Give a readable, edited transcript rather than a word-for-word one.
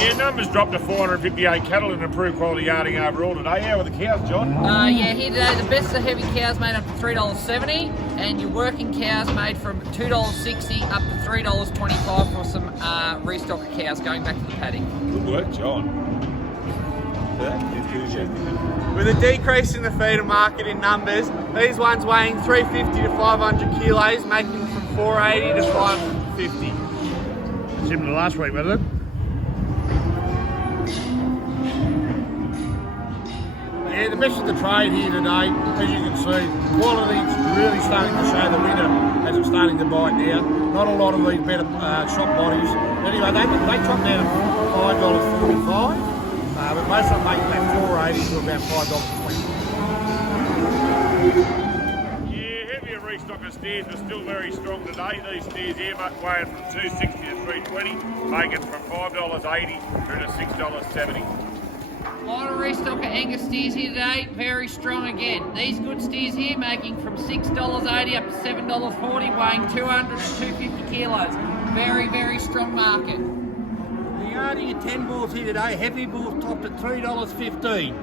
Yeah, numbers dropped to 458 cattle in improved quality yarding overall today. How are the cows, John? Yeah, here today the best of the heavy cows made up to $3.70, and your working cows made from $2.60 up to $3.25 for some restock of cows going back to the paddock. Good work, John. With a decrease in the feeder market in numbers, these ones weighing 350 to 500 kilos, making them from 480 to 550. Similar to last week, wasn't it? Yeah, the best of the trade here today, as you can see, quality's really starting to show the winner as it's starting to bite now. Not a lot of these better shop bodies. Anyway, they dropped down to $5.45, but most of them make that $4.80 to about $5.20. Yeah, heavier restocker steers are still very strong today. These steers here weighing from $2.60 to $3.20, making from $5.80 through to $6.70. A lot of restock of Angus steers here today, very strong again. These good steers here making from $6.80 up to $7.40, weighing 200 to 250 kilos. Very, very strong market. The yarding of 10 bulls here today, heavy bulls topped at $3.15.